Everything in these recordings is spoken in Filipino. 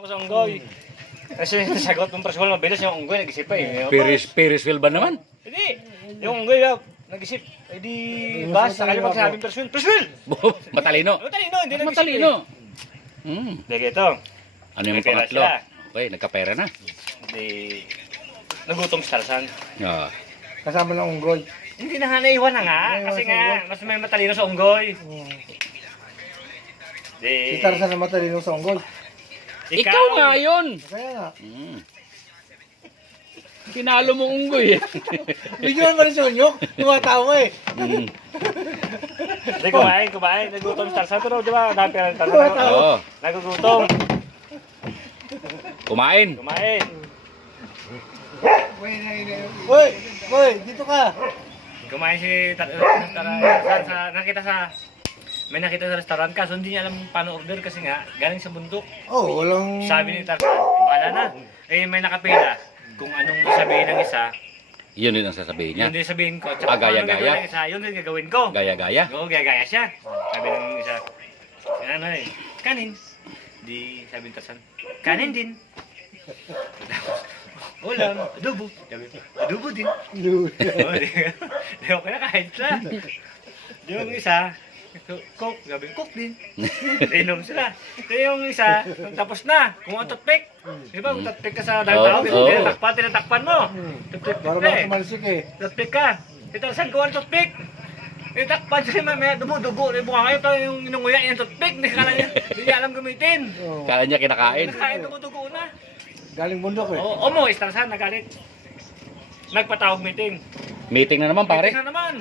Ako sa unggoy. Kasi sagot ng personal mabilis yung unggoy nag-isip pa eh. Ferris wheel ba naman? Hindi. Yung unggoy nag-isip. Eh di bus. Sakali pag sinabing personal. Personal! Matalino. Matalino. Hindi nag-isip Matalino. Hindi ito. Ano yung May pera pangatlo? siya. Okay, nagkapera na. Hindi. Nagutom si Tarzan. Ah. Kasama ng unggoy. Hindi na nga naiwan na nga. Naiwan Kasi sa nga, unggoy. mas may matalino sa unggoy. Di. Si Tarzan na matalino sa unggoy. Ikaw nga yun. Kaya nga. Pinalo mo unggoy eh. Bigyan mo rin si Unyok. Tumatawa eh. Hindi, kumain. Nagutom si Tarzan. Pero di ba, dami ka ng Tarzan. Oo. Nagugutom. Kumain. Kumain. Boy, dito ka. Kumain si Tarzan. May nakita sa restaurant kaso hindi niya alam paano order kasi nga galing sa bundok. Oh, walang... Sabi ni Tarzan, bahala na. Eh may nakapila. Kung anong sabihin ng isa, Yun din ang sasabihin niya. yun din sabihin ko. Ah, gaya-gaya. Ano gagawin ng isa, yun din gagawin ko. Gaya-gaya. Oo, gaya-gaya siya. Sabi ng isa, ano eh, kanin. Di sabi ni Tarzan, kanin din. Ulam, adobo. Sabi, adobo din. Oo, di ako kinakain sila. Di yung isa, coke, sabi, coke din. Inom sila. Di yung isa, tapos na, kung ang toothpick. Di ba, kung toothpick ka sa dahil Oo. tao, tinatakpan mo. Toothpick Para ka baka eh. tumalsik eh. Toothpick ka. Itarsan ko ang toothpick. Itakpan siya may dumudugo. Buka kayo pa yung inunguya yung toothpick. Hindi niya alam gamitin. Oh. Kala niya kinakain. Nakain dumudugo na. Galing bundok eh. Oo, mo, Tarsan, nagalit. Nagpatawag meeting. Meeting na naman pare. Meeting na naman.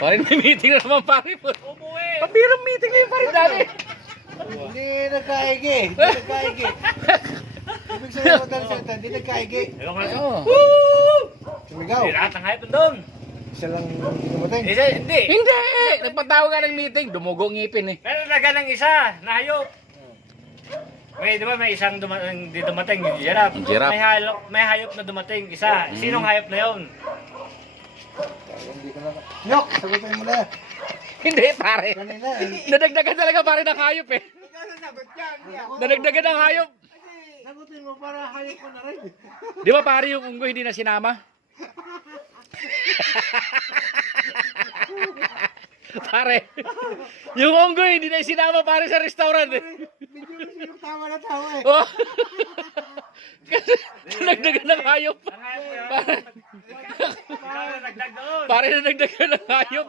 Pare may meeting na naman pare. Umuwi. Pabirang meeting na yung pare dati. Hindi nagkaigi. Hindi nagkaigi. Ibig sabihin mo dahil salita, hindi nagkaigi. Ewan ko na. Oo. Sumigaw. Hindi lahat ng hype doon. Isa lang hindi dumating. Isa, hindi. Hindi! Nagpatawag ka ng meeting. Dumugo ngipin eh. Pero naga ng isa, nahayop. May, di ba, may isang di dumating, yung giraffe. Yung giraffe. May hayop na dumating, isa. Sinong hayop na yun? Hindi ko na... Nyok, sagutin mo na. Hindi pare. Kanina eh. Nadagdagan talaga pare ng hayop eh. Nadagdagan ng hayop. Sagutin mo para hayop ko na rin. Di ba pare yung unggoy hindi na sinama? Pare, yung unggoy hindi na sinama pare sa restaurant eh. Medyo tawa na tawa eh. Oh. Kasi nadagdagan ng hayop. Ang hayop na yun. Ikaw na nagdag doon. Pare nadagdagan ng hayop.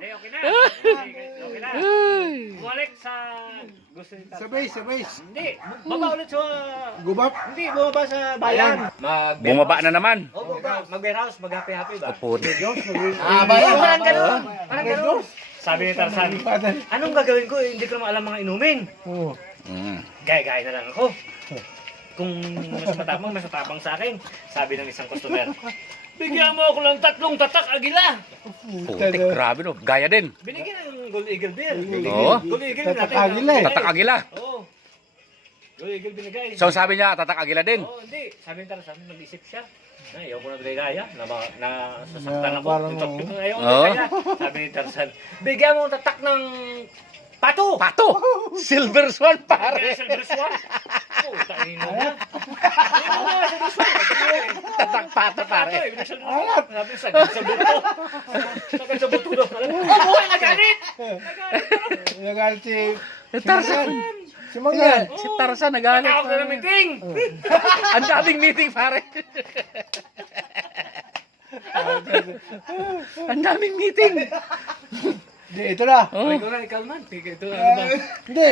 Eh, okay na. Okay na. Bumalik sa gusto ni Tarzan. Sa base. Hindi, baba ulit sa... Gubap. Hindi, bumaba sa bayan. Bumaba na naman. Oo, mag-warehouse, mag-happy-happy ba? Puti. Bayan. Parang gano'n. Parang gano'n. Sabi ni Tarzan, anong gagawin ko? Hindi ko naman alam mga inumin. Oo. Gaya-gaya na lang ako. Kung mas matapang sa akin, sabi ng isang customer, bigyan mo ako ng 3 tatak agila. Putik, grabe no. Gaya din. Binigyan ng Gold Eagle beer. Oo. Gold Eagle Tatak natin. agila eh. Tatak agila. Oo. Gold Eagle binigay. So sabi niya, tatak agila din. Oo, hindi. Sabi ni Tarzan, mag-isip siya. Ayaw ko na gaya, na sasaktan ako. Parang, Yung topic ko, ayaw ko Oo. na gaya. Sabi ni Tarzan, bigyan mo ng tatak ng pato. Pato! Silver Swan pare! Silver Swan. Oh, tainin mo na. Tainin mo na, Silver Swan. Tatak pato pare! Alat! Sabi sa buto. Sagad sa buto daw. Oh, buhay, nagalit! Nagalit si... Tarzan! Si Mangan. Si Tarzan nagalit. Patawag na ng meeting. Ang daming meeting pare! Ang daming meeting! Hindi, ito na. Oh. Ikaw na, ikaw man. Ito, ano ba? Hindi.